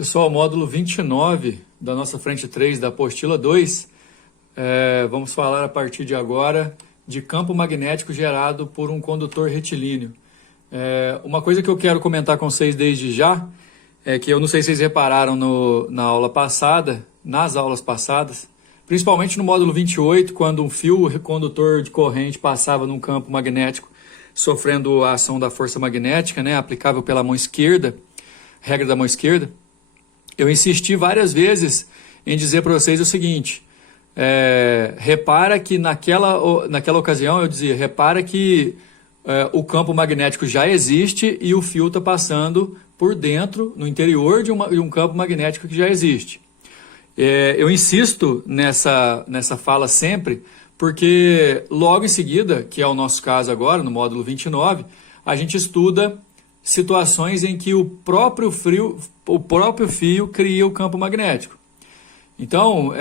Pessoal, módulo 29 da nossa frente 3 da apostila 2, vamos falar a partir de agora de campo magnético gerado por um condutor retilíneo. Uma coisa que eu quero comentar com vocês desde já, é que eu não sei se vocês repararam nas aulas passadas, principalmente no módulo 28, quando um fio condutor de corrente passava num campo magnético sofrendo a ação da força magnética, aplicável pela mão esquerda, regra da mão esquerda. Eu insisti várias vezes em dizer para vocês o seguinte, repara que naquela ocasião eu dizia, repara que o campo magnético já existe e o fio está passando por dentro, no interior de um campo magnético que já existe. Eu insisto nessa fala sempre, porque logo em seguida, que é o nosso caso agora, no módulo 29, a gente estuda situações em que o próprio fio cria o campo magnético. Então,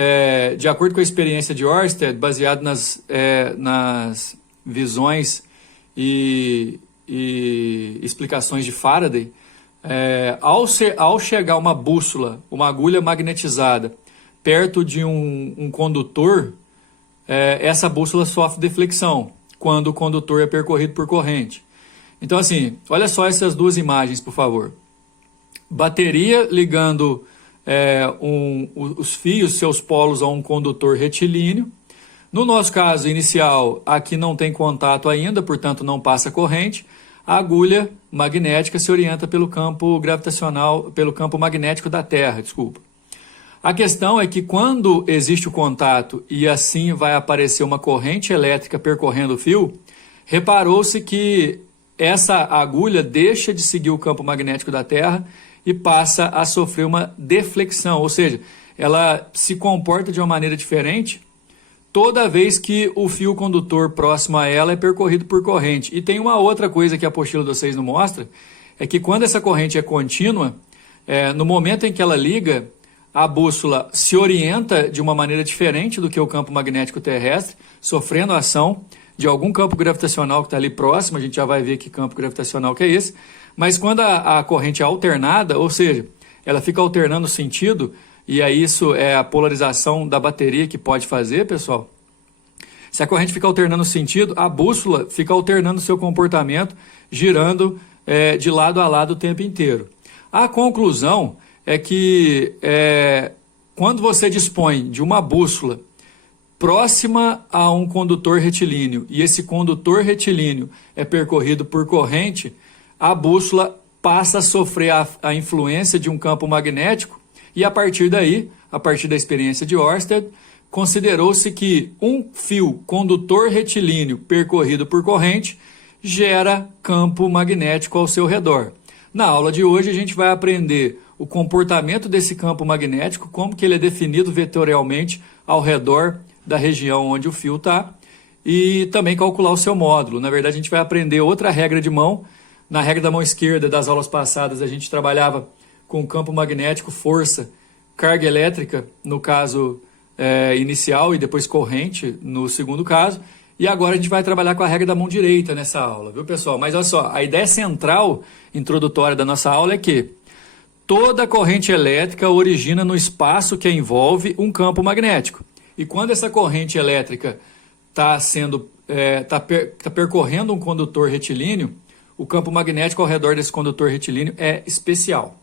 de acordo com a experiência de Ørsted, baseado nas visões e explicações de Faraday, ao chegar uma bússola, uma agulha magnetizada, perto de um condutor, essa bússola sofre deflexão, quando o condutor é percorrido por corrente. Então, assim, olha só essas duas imagens, por favor. Bateria ligando os fios, seus polos, a um condutor retilíneo. No nosso caso inicial, aqui não tem contato ainda, portanto não passa corrente. A agulha magnética se orienta pelo campo gravitacional, pelo campo magnético da Terra, desculpa. A questão é que quando existe o contato e assim vai aparecer uma corrente elétrica percorrendo o fio, reparou-se que essa agulha deixa de seguir o campo magnético da Terra e passa a sofrer uma deflexão, ou seja, ela se comporta de uma maneira diferente toda vez que o fio condutor próximo a ela é percorrido por corrente. E tem uma outra coisa que a apostila de vocês não mostra, é que quando essa corrente é contínua, no momento em que ela liga, a bússola se orienta de uma maneira diferente do que o campo magnético terrestre, sofrendo a ação de algum campo gravitacional que está ali próximo, a gente já vai ver que campo gravitacional que é esse, mas quando a corrente é alternada, ou seja, ela fica alternando o sentido, e aí isso é a polarização da bateria que pode fazer, pessoal. Se a corrente fica alternando o sentido, a bússola fica alternando o seu comportamento, girando de lado a lado o tempo inteiro. A conclusão é que quando você dispõe de uma bússola próxima a um condutor retilíneo e esse condutor retilíneo é percorrido por corrente, a bússola passa a sofrer a influência de um campo magnético e a partir daí, a partir da experiência de Ørsted, considerou-se que um fio condutor retilíneo percorrido por corrente gera campo magnético ao seu redor. Na aula de hoje a gente vai aprender o comportamento desse campo magnético, como que ele é definido vetorialmente ao redor da região onde o fio está, e também calcular o seu módulo. Na verdade, a gente vai aprender outra regra de mão. Na regra da mão esquerda das aulas passadas, a gente trabalhava com campo magnético, força, carga elétrica, no caso inicial, e depois corrente, no segundo caso. E agora a gente vai trabalhar com a regra da mão direita nessa aula, viu, pessoal? Mas olha só, a ideia central, introdutória da nossa aula é que toda corrente elétrica origina no espaço que envolve um campo magnético. E quando essa corrente elétrica está percorrendo um condutor retilíneo, o campo magnético ao redor desse condutor retilíneo é especial.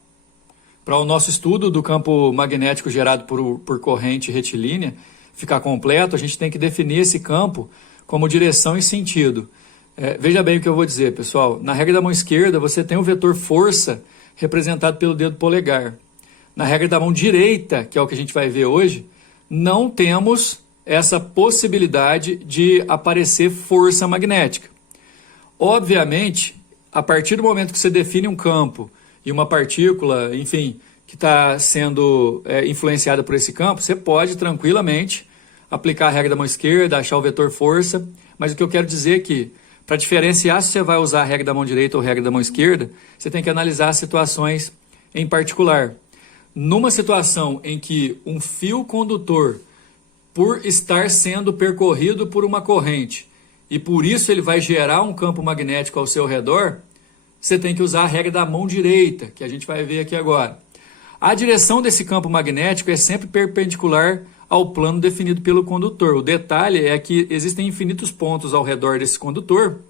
Para o nosso estudo do campo magnético gerado por corrente retilínea ficar completo, a gente tem que definir esse campo como direção e sentido. Veja bem o que eu vou dizer, pessoal. Na regra da mão esquerda, você tem o vetor força representado pelo dedo polegar. Na regra da mão direita, que é o que a gente vai ver hoje, não temos essa possibilidade de aparecer força magnética. Obviamente, a partir do momento que você define um campo e uma partícula, enfim, que está sendo influenciada por esse campo, você pode tranquilamente aplicar a regra da mão esquerda, achar o vetor força, mas o que eu quero dizer é que, para diferenciar se você vai usar a regra da mão direita ou a regra da mão esquerda, você tem que analisar as situações em particular. Numa situação em que um fio condutor, por estar sendo percorrido por uma corrente, e por isso ele vai gerar um campo magnético ao seu redor, você tem que usar a regra da mão direita, que a gente vai ver aqui agora. A direção desse campo magnético é sempre perpendicular ao plano definido pelo condutor. O detalhe é que existem infinitos pontos ao redor desse condutor,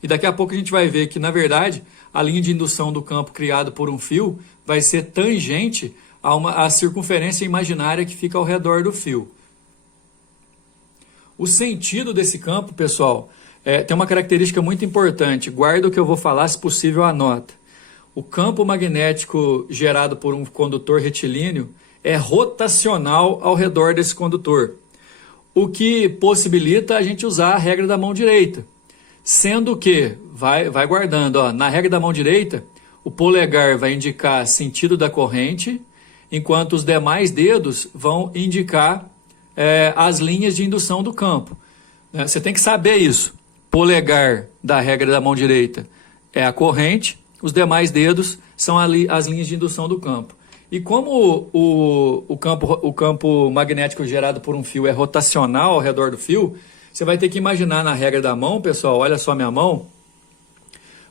e daqui a pouco a gente vai ver que, na verdade, a linha de indução do campo criado por um fio vai ser tangente à circunferência imaginária que fica ao redor do fio. O sentido desse campo, pessoal, tem uma característica muito importante. Guarda o que eu vou falar, se possível, anota. O campo magnético gerado por um condutor retilíneo é rotacional ao redor desse condutor, o que possibilita a gente usar a regra da mão direita. Sendo que, vai guardando, ó, na regra da mão direita, o polegar vai indicar sentido da corrente, enquanto os demais dedos vão indicar as linhas de indução do campo. Você tem que saber isso. Polegar da regra da mão direita é a corrente, os demais dedos são as linhas de indução do campo. E como o campo magnético gerado por um fio é rotacional ao redor do fio, você vai ter que imaginar na regra da mão, pessoal, olha só minha mão,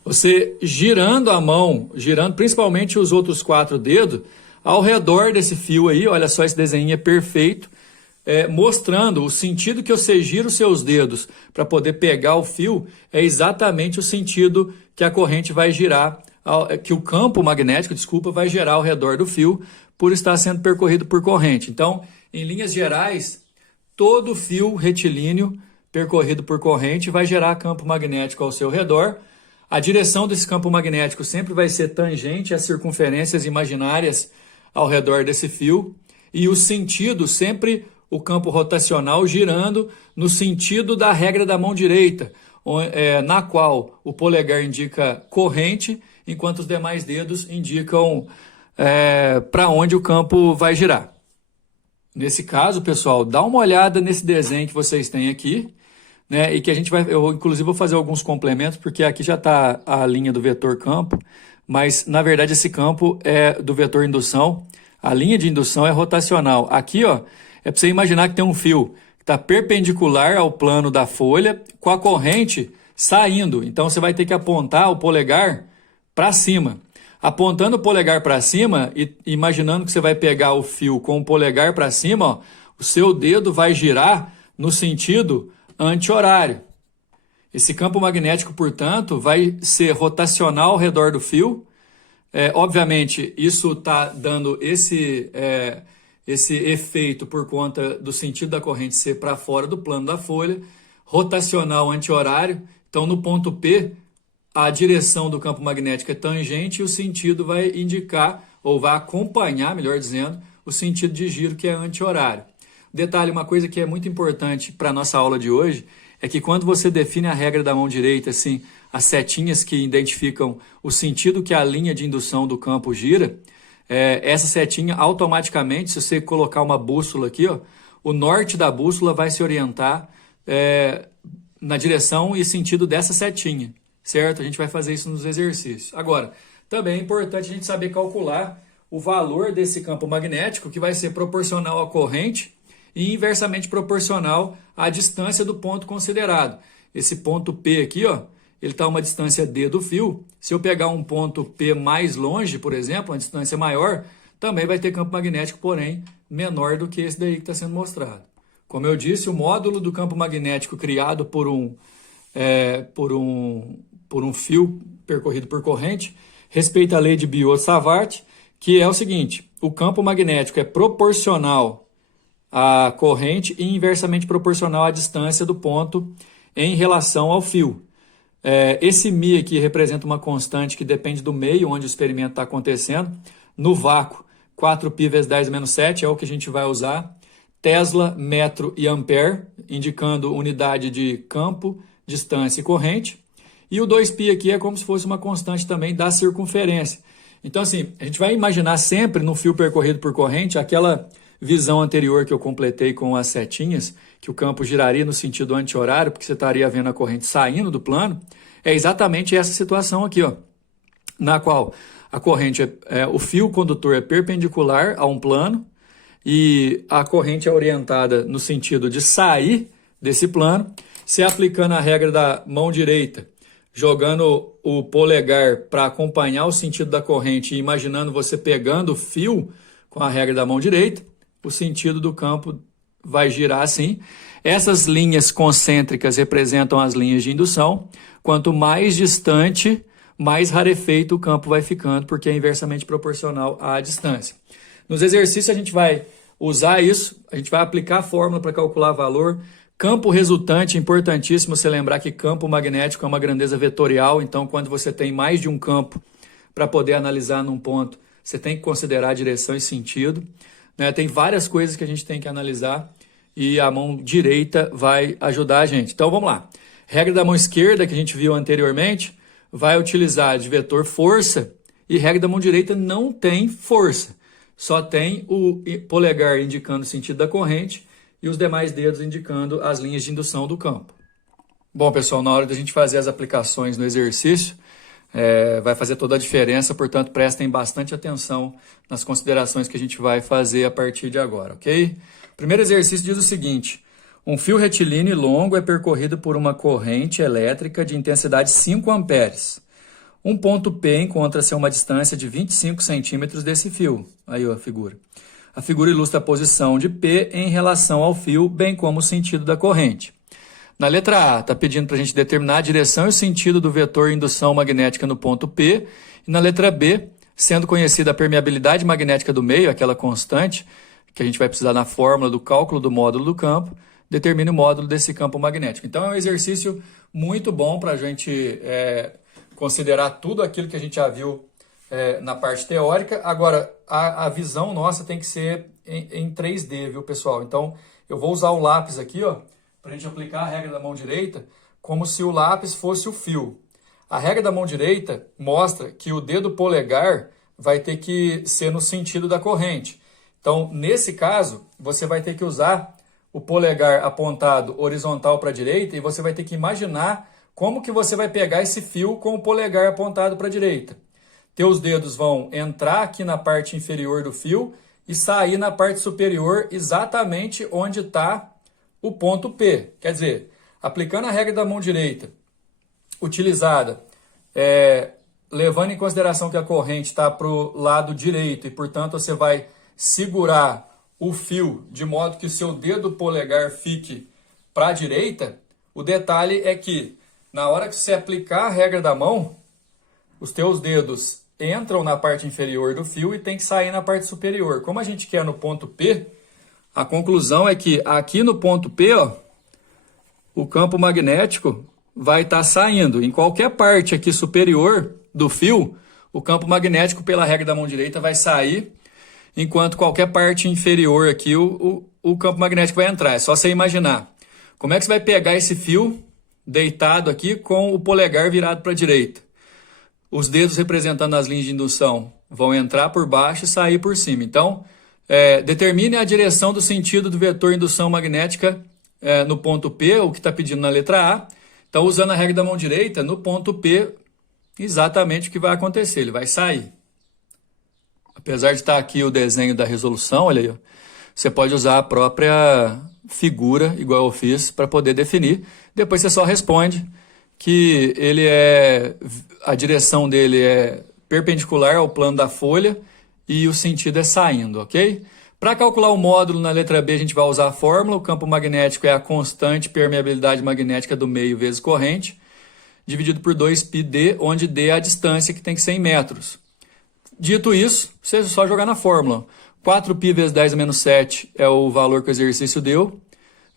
você girando a mão, girando principalmente os outros 4 dedos, ao redor desse fio aí, olha só, esse desenho é perfeito, mostrando o sentido que você gira os seus dedos para poder pegar o fio, é exatamente o sentido que a corrente vai girar, que o campo magnético, vai gerar ao redor do fio, por estar sendo percorrido por corrente. Então, em linhas gerais, todo fio retilíneo percorrido por corrente vai gerar campo magnético ao seu redor. A direção desse campo magnético sempre vai ser tangente às circunferências imaginárias ao redor desse fio, e o sentido sempre o campo rotacional girando no sentido da regra da mão direita, na qual o polegar indica corrente, enquanto os demais dedos indicam para onde o campo vai girar. Nesse caso, pessoal, dá uma olhada nesse desenho que vocês têm aqui, né, e que eu inclusive vou fazer alguns complementos, porque aqui já está a linha do vetor campo, mas na verdade esse campo é do vetor indução, a linha de indução é rotacional. Aqui, ó, é para você imaginar que tem um fio que está perpendicular ao plano da folha, com a corrente saindo. Então você vai ter que apontar o polegar para cima. Apontando o polegar para cima e imaginando que você vai pegar o fio com o polegar para cima, ó, o seu dedo vai girar no sentido anti-horário. Esse campo magnético, portanto, vai ser rotacional ao redor do fio. Obviamente, isso está dando esse efeito por conta do sentido da corrente ser para fora do plano da folha, rotacional anti-horário. Então, no ponto P, a direção do campo magnético é tangente e o sentido vai indicar, ou vai acompanhar, melhor dizendo, o sentido de giro, que é anti-horário. Detalhe, uma coisa que é muito importante para a nossa aula de hoje, é que quando você define a regra da mão direita, assim, as setinhas que identificam o sentido que a linha de indução do campo gira, essa setinha automaticamente, se você colocar uma bússola aqui, ó, o norte da bússola vai se orientar na direção e sentido dessa setinha, certo? A gente vai fazer isso nos exercícios. Agora, também é importante a gente saber calcular o valor desse campo magnético, que vai ser proporcional à corrente e inversamente proporcional à distância do ponto considerado. Esse ponto P aqui, ó, ele está a uma distância D do fio. Se eu pegar um ponto P mais longe, por exemplo, uma distância maior, também vai ter campo magnético, porém menor do que esse daí que está sendo mostrado. Como eu disse, o módulo do campo magnético criado por um fio percorrido por corrente respeita a lei de Biot-Savart, que é o seguinte: o campo magnético é proporcional à corrente e inversamente proporcional à distância do ponto em relação ao fio. Esse μ aqui representa uma constante que depende do meio onde o experimento está acontecendo. No vácuo, 4π vezes 10 menos 7 é o que a gente vai usar. Tesla, metro e ampere, indicando unidade de campo, distância e corrente. E o 2π aqui é como se fosse uma constante também da circunferência. Então, assim, a gente vai imaginar sempre no fio percorrido por corrente aquela visão anterior que eu completei com as setinhas, que o campo giraria no sentido anti-horário, porque você estaria vendo a corrente saindo do plano. É exatamente essa situação aqui, ó, na qual a corrente, o fio condutor é perpendicular a um plano e a corrente é orientada no sentido de sair desse plano. Se aplicando a regra da mão direita, jogando o polegar para acompanhar o sentido da corrente e imaginando você pegando o fio com a regra da mão direita, o sentido do campo vai girar assim. Essas linhas concêntricas representam as linhas de indução. Quanto mais distante, mais rarefeito o campo vai ficando, porque é inversamente proporcional à distância. Nos exercícios a gente vai usar isso, a gente vai aplicar a fórmula para calcular valor. Campo resultante, importantíssimo você lembrar que campo magnético é uma grandeza vetorial, então quando você tem mais de um campo para poder analisar num ponto, você tem que considerar a direção e sentido, né? Tem várias coisas que a gente tem que analisar e a mão direita vai ajudar a gente. Então vamos lá. Regra da mão esquerda, que a gente viu anteriormente, vai utilizar de vetor força, e regra da mão direita não tem força. Só tem o polegar indicando o sentido da corrente e os demais dedos indicando as linhas de indução do campo. Bom, pessoal, na hora da gente fazer as aplicações no exercício, vai fazer toda a diferença, portanto, prestem bastante atenção nas considerações que a gente vai fazer a partir de agora, ok? O primeiro exercício diz o seguinte: um fio retilíneo longo é percorrido por uma corrente elétrica de intensidade 5 amperes. Um ponto P encontra-se a uma distância de 25 centímetros desse fio. Aí ó, a figura. A figura ilustra a posição de P em relação ao fio, bem como o sentido da corrente. Na letra A, está pedindo para a gente determinar a direção e o sentido do vetor indução magnética no ponto P. E na letra B, sendo conhecida a permeabilidade magnética do meio, aquela constante, que a gente vai precisar na fórmula do cálculo do módulo do campo, determine o módulo desse campo magnético. Então é um exercício muito bom para a gente considerar tudo aquilo que a gente já viu na parte teórica. Agora, a visão nossa tem que ser em 3D, viu, pessoal? Então, eu vou usar o lápis aqui, ó, para a gente aplicar a regra da mão direita como se o lápis fosse o fio. A regra da mão direita mostra que o dedo polegar vai ter que ser no sentido da corrente. Então, nesse caso, você vai ter que usar o polegar apontado horizontal para a direita e você vai ter que imaginar como que você vai pegar esse fio com o polegar apontado para a direita. Teus dedos vão entrar aqui na parte inferior do fio e sair na parte superior exatamente onde está o ponto P. Quer dizer, aplicando a regra da mão direita, utilizada, levando em consideração que a corrente está para o lado direito e, portanto, você vai segurar o fio de modo que o seu dedo polegar fique para a direita, o detalhe é que na hora que você aplicar a regra da mão, os teus dedos entram na parte inferior do fio e tem que sair na parte superior. Como a gente quer no ponto P, a conclusão é que aqui no ponto P, ó, o campo magnético vai estar saindo. Em qualquer parte aqui superior do fio, o campo magnético pela regra da mão direita vai sair, enquanto qualquer parte inferior aqui o campo magnético vai entrar. É só você imaginar. Como é que você vai pegar esse fio deitado aqui com o polegar virado para a direita? Os dedos representando as linhas de indução vão entrar por baixo e sair por cima. Então, determine a direção do sentido do vetor indução magnética no ponto P, o que está pedindo na letra A. Então, usando a regra da mão direita, no ponto P, exatamente o que vai acontecer, ele vai sair. Apesar de estar aqui o desenho da resolução, olha aí, ó, você pode usar a própria figura, igual eu fiz, para poder definir. Depois você só responde que a direção dele é perpendicular ao plano da folha e o sentido é saindo, ok? Para calcular o módulo na letra B, a gente vai usar a fórmula. O campo magnético é a constante permeabilidade magnética do meio vezes corrente, dividido por 2πd, onde d é a distância, que tem que ser em metros. Dito isso, você só jogar na fórmula. 4π vezes 10 a menos 7 é o valor que o exercício deu,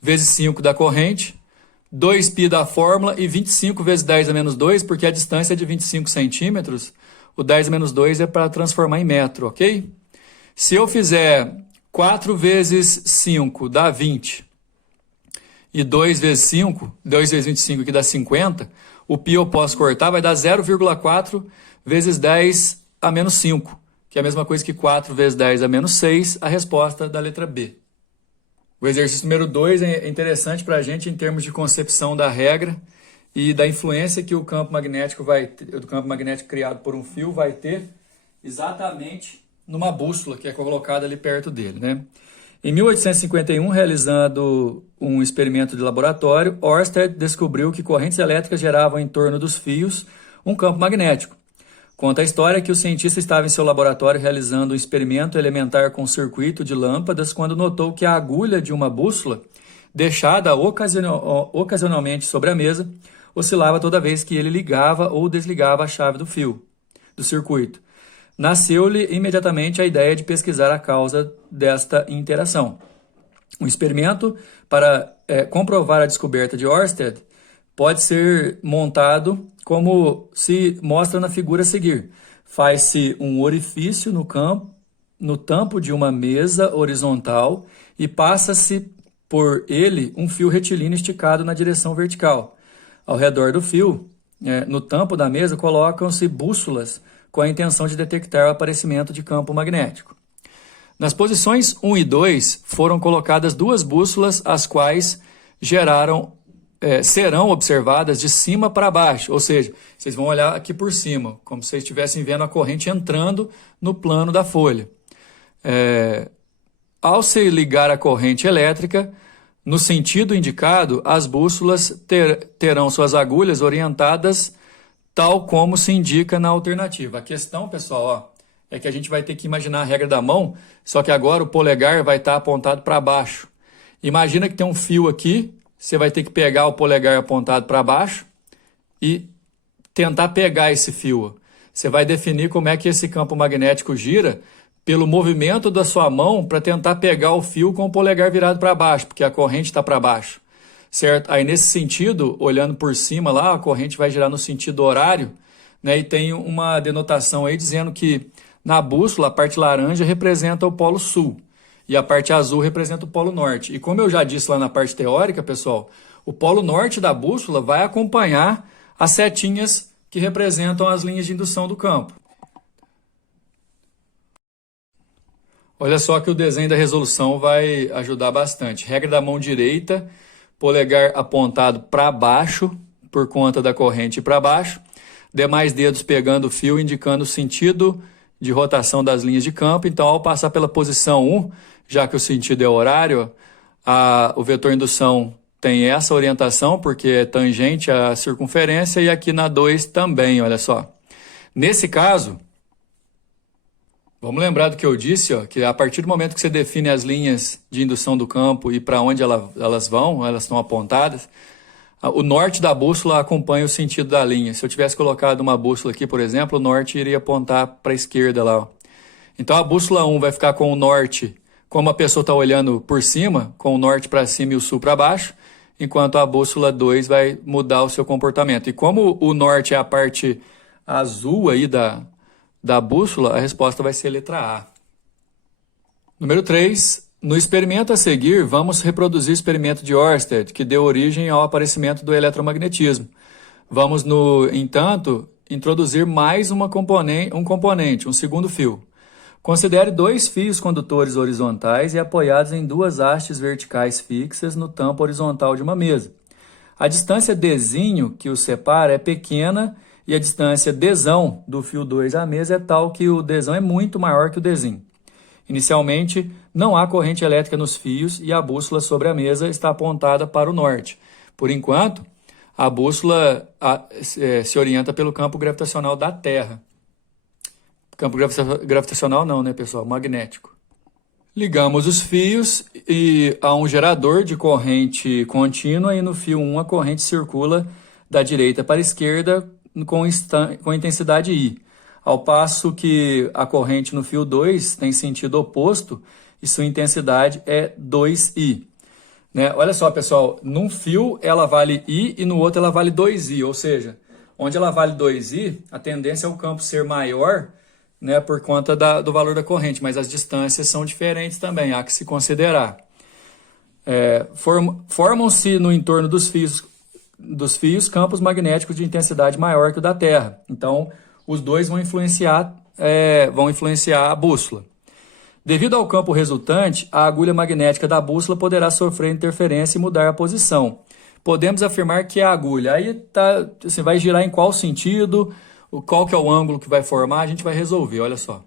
vezes 5 da corrente, 2π da fórmula e 25 vezes 10 a menos 2, porque a distância é de 25 centímetros, o 10 a menos 2 é para transformar em metro, ok? Se eu fizer 4 vezes 5 dá 20, e 2 vezes 5, 2 vezes 25 aqui dá 50, o π eu posso cortar, vai dar 0,4 vezes 10 a menos 5, que é a mesma coisa que 4 vezes 10 a menos 6, a resposta da letra B. O exercício número 2 é interessante para a gente em termos de concepção da regra e da influência que o campo magnético criado por um fio vai ter exatamente numa bússola que é colocada ali perto dele, né? Em 1851, realizando um experimento de laboratório, Ørsted descobriu que correntes elétricas geravam em torno dos fios um campo magnético. Conta a história que o cientista estava em seu laboratório realizando um experimento elementar com circuito de lâmpadas quando notou que a agulha de uma bússola, deixada ocasionalmente sobre a mesa, oscilava toda vez que ele ligava ou desligava a chave do circuito. Nasceu-lhe imediatamente a ideia de pesquisar a causa desta interação. Um experimento para comprovar a descoberta de Ørsted pode ser montado como se mostra na figura a seguir. Faz-se um orifício no tampo de uma mesa horizontal e passa-se por ele um fio retilíneo esticado na direção vertical. Ao redor do fio, no tampo da mesa, colocam-se bússolas com a intenção de detectar o aparecimento de campo magnético. Nas posições 1 e 2 foram colocadas duas bússolas, as quais serão observadas de cima para baixo, ou seja, vocês vão olhar aqui por cima, como se vocês estivessem vendo a corrente entrando no plano da folha. Ao se ligar a corrente elétrica, no sentido indicado, as bússolas terão suas agulhas orientadas tal como se indica na alternativa. A questão, pessoal, é que a gente vai ter que imaginar a regra da mão, só que agora o polegar vai estar apontado para baixo. Imagina que tem um fio aqui, você vai ter que pegar o polegar apontado para baixo e tentar pegar esse fio. Você vai definir como é que esse campo magnético gira pelo movimento da sua mão para tentar pegar o fio com o polegar virado para baixo, porque a corrente está para baixo. Certo? Aí, nesse sentido, olhando por cima lá, a corrente vai girar no sentido horário, né? E tem uma denotação aí dizendo que na bússola a parte laranja representa o polo sul e a parte azul representa o polo norte. E como eu já disse lá na parte teórica, pessoal, o polo norte da bússola vai acompanhar as setinhas que representam as linhas de indução do campo. Olha só que o desenho da resolução vai ajudar bastante. Regra da mão direita, polegar apontado para baixo, por conta da corrente para baixo. Demais dedos pegando o fio, indicando o sentido de rotação das linhas de campo. Então, ao passar pela posição 1, já que o sentido é horário, o vetor indução tem essa orientação, porque é tangente à circunferência, e aqui na 2 também, olha só. Nesse caso, vamos lembrar do que eu disse, que a partir do momento que você define as linhas de indução do campo e para onde elas vão, elas estão apontadas, o norte da bússola acompanha o sentido da linha. Se eu tivesse colocado uma bússola aqui, por exemplo, o norte iria apontar para a esquerda lá. Então a bússola 1 vai ficar com o norte, como a pessoa está olhando por cima, com o norte para cima e o sul para baixo, enquanto a bússola 2 vai mudar o seu comportamento. E como o norte é a parte azul aí da bússola, a resposta vai ser a letra A. Número 3. No experimento a seguir, vamos reproduzir o experimento de Ørsted, que deu origem ao aparecimento do eletromagnetismo. Vamos, no entanto, introduzir mais um componente, um segundo fio. Considere dois fios condutores horizontais e apoiados em duas hastes verticais fixas no tampo horizontal de uma mesa. A distância Dzinho que os separa é pequena e a distância Dzão do fio 2 à mesa é tal que o Dzão é muito maior que o Dzinho. Inicialmente, não há corrente elétrica nos fios e a bússola sobre a mesa está apontada para o norte. Por enquanto, a bússola se orienta pelo campo gravitacional da Terra. Campo gravitacional não, né, pessoal? Magnético. Ligamos os fios e há um gerador de corrente contínua e no fio 1 a corrente circula da direita para a esquerda com intensidade I, ao passo que a corrente no fio 2 tem sentido oposto e sua intensidade é 2I. Né? Olha só, pessoal, num fio ela vale I e no outro ela vale 2I, ou seja, onde ela vale 2I, a tendência é o campo ser maior, né, por conta do valor da corrente, mas as distâncias são diferentes também, há que se considerar. Formam-se no entorno dos fios campos magnéticos de intensidade maior que o da Terra. Então, os dois vão influenciar a bússola. Devido ao campo resultante, a agulha magnética da bússola poderá sofrer interferência e mudar a posição. Podemos afirmar que a agulha aí vai girar em qual sentido, qual que é o ângulo que vai formar, a gente vai resolver, olha só.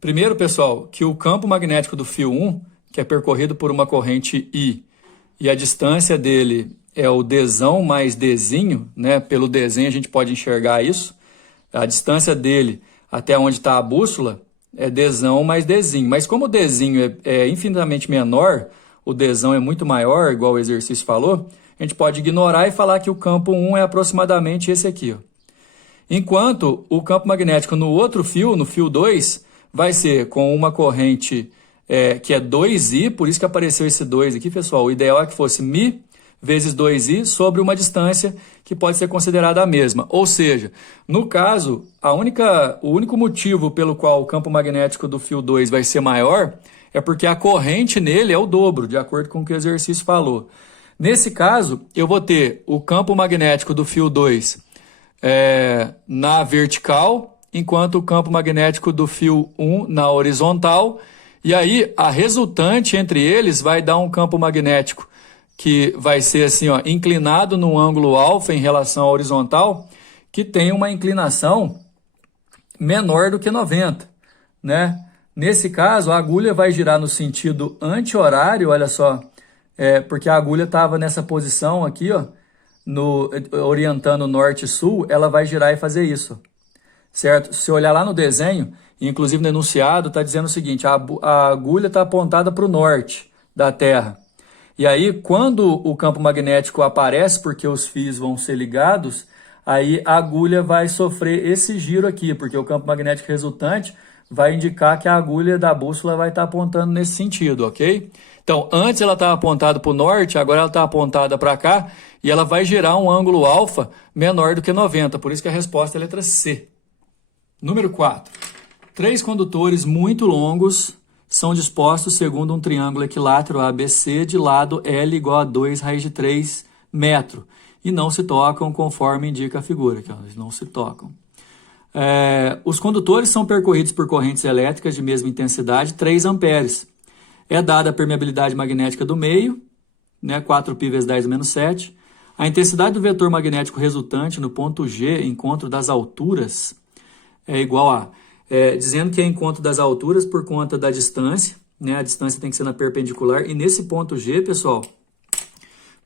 Primeiro, pessoal, que o campo magnético do fio 1 que é percorrido por uma corrente I, e a distância dele é o Dzão mais Dzinho, né? Pelo desenho a gente pode enxergar isso. A distância dele até onde está a bússola é Dzão mais Dzinho. Mas como o Dzinho é infinitamente menor, o Dzão é muito maior, igual o exercício falou, a gente pode ignorar e falar que o campo 1 é aproximadamente esse aqui, ó. Enquanto o campo magnético no outro fio, no fio 2, vai ser com uma corrente que é 2I, por isso que apareceu esse 2 aqui, pessoal. O ideal é que fosse Mi vezes 2I sobre uma distância que pode ser considerada a mesma. Ou seja, no caso, o único motivo pelo qual o campo magnético do fio 2 vai ser maior é porque a corrente nele é o dobro, de acordo com o que o exercício falou. Nesse caso, eu vou ter o campo magnético do fio 2 na vertical, enquanto o campo magnético do fio 1 na horizontal. E aí, a resultante entre eles vai dar um campo magnético que vai ser assim, ó, inclinado no ângulo alfa em relação à horizontal, que tem uma inclinação menor do que 90, né? Nesse caso, a agulha vai girar no sentido anti-horário, olha só, porque a agulha estava nessa posição aqui, ó, orientando norte e sul, ela vai girar e fazer isso, certo? Se olhar lá no desenho, inclusive no enunciado, está dizendo o seguinte, a agulha está apontada para o norte da Terra. E aí, quando o campo magnético aparece, porque os fios vão ser ligados, aí a agulha vai sofrer esse giro aqui, porque o campo magnético resultante vai indicar que a agulha da bússola vai estar apontando nesse sentido, ok? Então, antes ela estava apontada para o norte, agora ela está apontada para cá, e ela vai gerar um ângulo alfa menor do que 90, por isso que a resposta é a letra C. Número 4. 3 condutores muito longos são dispostos segundo um triângulo equilátero ABC de lado L igual a 2 raiz de 3 metro. E não se tocam conforme indica a figura. Aqui, ó, eles não se tocam. Os condutores são percorridos por correntes elétricas de mesma intensidade, 3 amperes. É dada a permeabilidade magnética do meio, né, 4π vezes 10 menos 7. A intensidade do vetor magnético resultante no ponto G, encontro das alturas, é igual a... dizendo que é encontro das alturas por conta da distância, né? A distância tem que ser na perpendicular. E nesse ponto G, pessoal,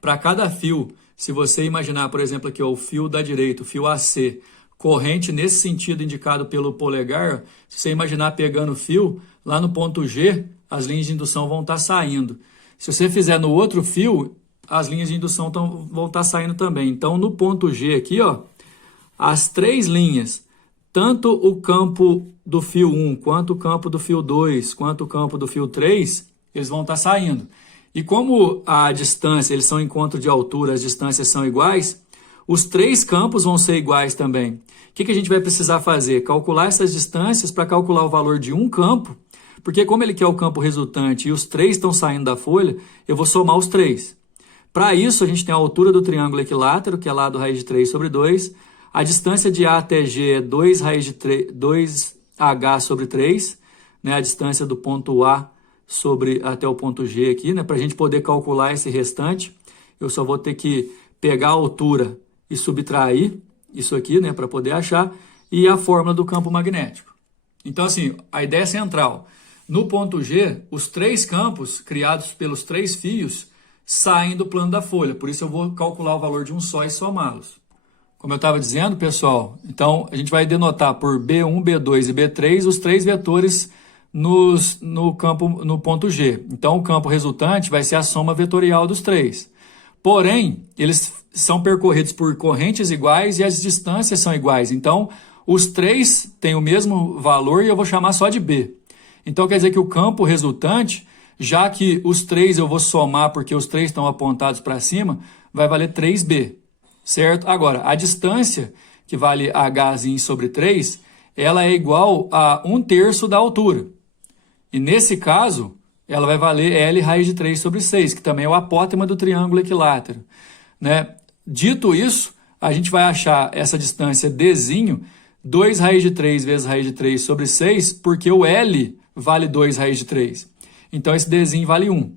para cada fio, se você imaginar, por exemplo, aqui ó, o fio da direita, o fio AC, corrente nesse sentido indicado pelo polegar, se você imaginar pegando o fio, lá no ponto G, as linhas de indução vão estar saindo. Se você fizer no outro fio, as linhas de indução vão estar saindo também. Então, no ponto G aqui, ó, as 3 linhas, tanto o campo do fio 1, quanto o campo do fio 2, quanto o campo do fio 3, eles vão estar saindo. E como a distância, eles são encontro de altura, as distâncias são iguais, os 3 campos vão ser iguais também. O que a gente vai precisar fazer? Calcular essas distâncias para calcular o valor de um campo, porque como ele quer o campo resultante e os 3 estão saindo da folha, eu vou somar os 3. Para isso, a gente tem a altura do triângulo equilátero, que é lado raiz de 3 sobre 2, a distância de A até G é 2 raiz de 3, 2H sobre 3, né? A distância do ponto A até o ponto G aqui, né? Para a gente poder calcular esse restante, eu só vou ter que pegar a altura e subtrair isso aqui, né? Para poder achar, e a fórmula do campo magnético. Então, assim, a ideia central, no ponto G, os 3 campos criados pelos 3 fios saem do plano da folha, por isso eu vou calcular o valor de um só e somá-los. Como eu estava dizendo, pessoal, então a gente vai denotar por B1, B2 e B3 os 3 vetores no ponto G. Então, o campo resultante vai ser a soma vetorial dos 3. Porém, eles são percorridos por correntes iguais e as distâncias são iguais. Então, os 3 têm o mesmo valor e eu vou chamar só de B. Então, quer dizer que o campo resultante, já que os 3 eu vou somar porque os 3 estão apontados para cima, vai valer 3B. Certo? Agora, a distância, que vale H sobre 3, ela é igual a 1/3 da altura. E nesse caso, ela vai valer L raiz de 3 sobre 6, que também é o apótema do triângulo equilátero, né? Dito isso, a gente vai achar essa distância Dzinho, 2 raiz de 3 vezes raiz de 3 sobre 6, porque o L vale 2 raiz de 3. Então, esse Dzinho vale 1.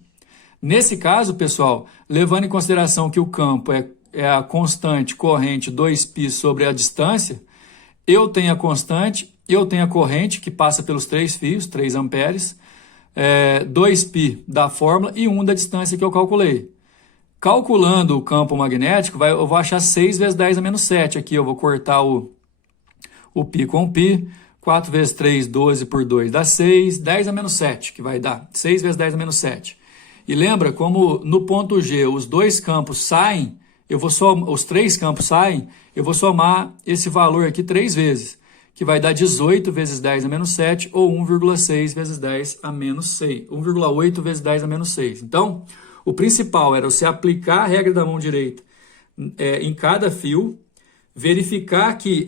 Nesse caso, pessoal, levando em consideração que o campo é a constante corrente 2π sobre a distância, eu tenho a constante, eu tenho a corrente que passa pelos 3 fios, 3 amperes, 2π da fórmula e 1 da distância que eu calculei. Calculando o campo magnético, eu vou achar 6 vezes 10 a menos 7. Aqui eu vou cortar o π com o π. 4 vezes 3, 12 por 2 dá 6. 10 a menos 7, que vai dar 6 vezes 10 a menos 7. E lembra, como no ponto G os dois campos saem, os três campos saem, eu vou somar esse valor aqui 3 vezes, que vai dar 18 vezes 10 a menos 7, ou 1,6 vezes 10 a menos 6. 1,8 vezes 10 a menos 6. Então, o principal era você aplicar a regra da mão direita em cada fio, verificar que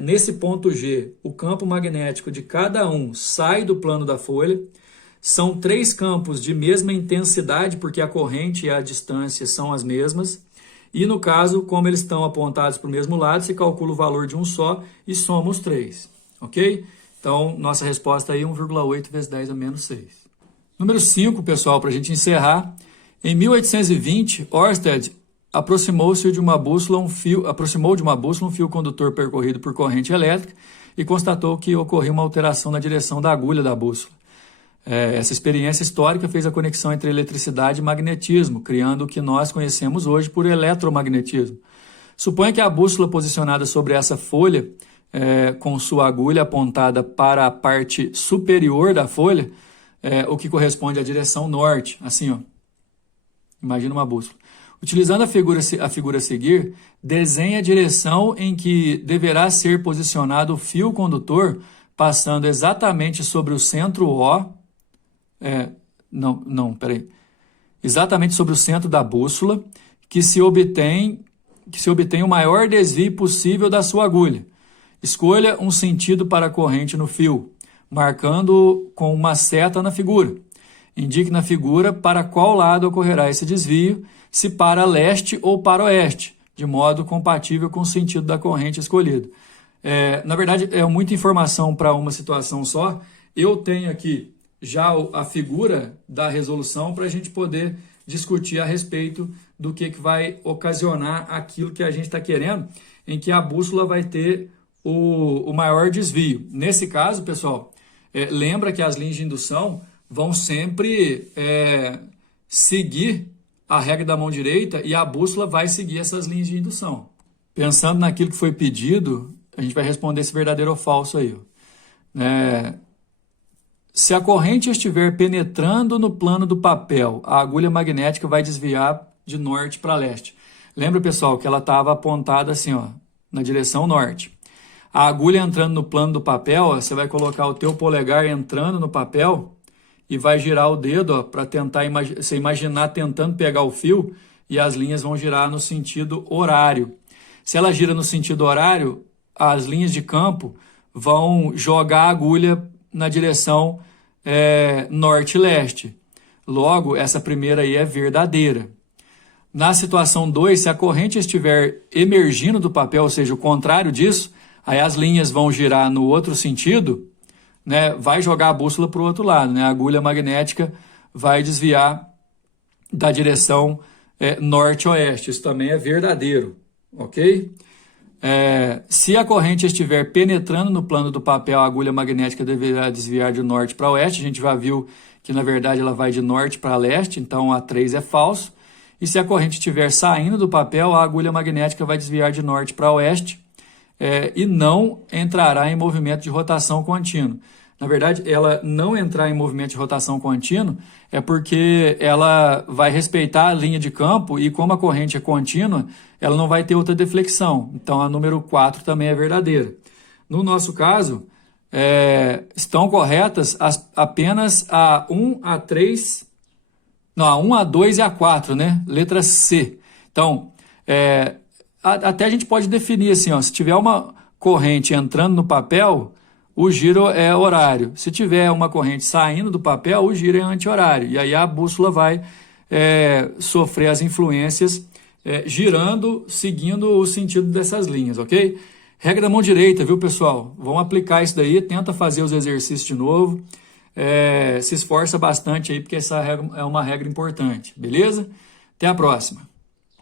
nesse ponto G, o campo magnético de cada um sai do plano da folha. São 3 campos de mesma intensidade, porque a corrente e a distância são as mesmas. E no caso, como eles estão apontados para o mesmo lado, você calcula o valor de um só e soma os 3. Ok? Então, nossa resposta aí é 1,8 vezes 10 a menos 6. Número 5, pessoal, para a gente encerrar. Em 1820, Ørsted aproximou de uma bússola um fio condutor percorrido por corrente elétrica e constatou que ocorreu uma alteração na direção da agulha da bússola. Essa experiência histórica fez a conexão entre eletricidade e magnetismo, criando o que nós conhecemos hoje por eletromagnetismo. Suponha que a bússola posicionada sobre essa folha, com sua agulha apontada para a parte superior da folha, o que corresponde à direção norte, assim, ó. Imagina uma bússola. Utilizando a figura a seguir, desenhe a direção em que deverá ser posicionado o fio condutor, passando exatamente sobre o centro O. Exatamente sobre o centro da bússola, que se obtém o maior desvio possível da sua agulha. Escolha um sentido para a corrente no fio, marcando com uma seta na figura. Indique na figura para qual lado ocorrerá esse desvio, se para leste ou para oeste, de modo compatível com o sentido da corrente escolhido. Na verdade, é muita informação para uma situação só. Eu tenho aqui já a figura da resolução para a gente poder discutir a respeito do que vai ocasionar aquilo que a gente está querendo, em que a bússola vai ter o maior desvio. Nesse caso, pessoal, lembra que as linhas de indução vão sempre seguir a regra da mão direita e a bússola vai seguir essas linhas de indução. Pensando naquilo que foi pedido, a gente vai responder se verdadeiro ou falso aí. Se a corrente estiver penetrando no plano do papel, a agulha magnética vai desviar de norte para leste. Lembra, pessoal, que ela estava apontada assim, ó, na direção norte. A agulha entrando no plano do papel, ó, você vai colocar o teu polegar entrando no papel e vai girar o dedo para tentar você imaginar tentando pegar o fio e as linhas vão girar no sentido horário. Se ela gira no sentido horário, as linhas de campo vão jogar a agulha na direção norte-leste. Logo, essa primeira aí é verdadeira. Na situação 2, se a corrente estiver emergindo do papel, ou seja, o contrário disso, aí as linhas vão girar no outro sentido, vai jogar a bússola para o outro lado. A agulha magnética vai desviar da direção norte-oeste. Isso também é verdadeiro, ok? Se a corrente estiver penetrando no plano do papel, a agulha magnética deverá desviar de norte para oeste. A gente já viu que, na verdade, ela vai de norte para leste, então a 3 é falso. E se a corrente estiver saindo do papel, a agulha magnética vai desviar de norte para oeste e não entrará em movimento de rotação contínuo. Na verdade, ela não entrar em movimento de rotação contínuo é porque ela vai respeitar a linha de campo e, como a corrente é contínua, ela não vai ter outra deflexão. Então, a número 4 também é verdadeira. No nosso caso, estão corretas apenas a 1, a 3... Não, a 1, a 2 e a 4, né? Letra C. Então, até a gente pode definir assim, ó, se tiver uma corrente entrando no papel, o giro é horário. Se tiver uma corrente saindo do papel, o giro é anti-horário. E aí a bússola vai sofrer as influências girando, seguindo o sentido dessas linhas, ok? Regra da mão direita, viu, pessoal? Vamos aplicar isso daí, tenta fazer os exercícios de novo. Se esforça bastante aí, porque essa regra é uma regra importante, beleza? Até a próxima.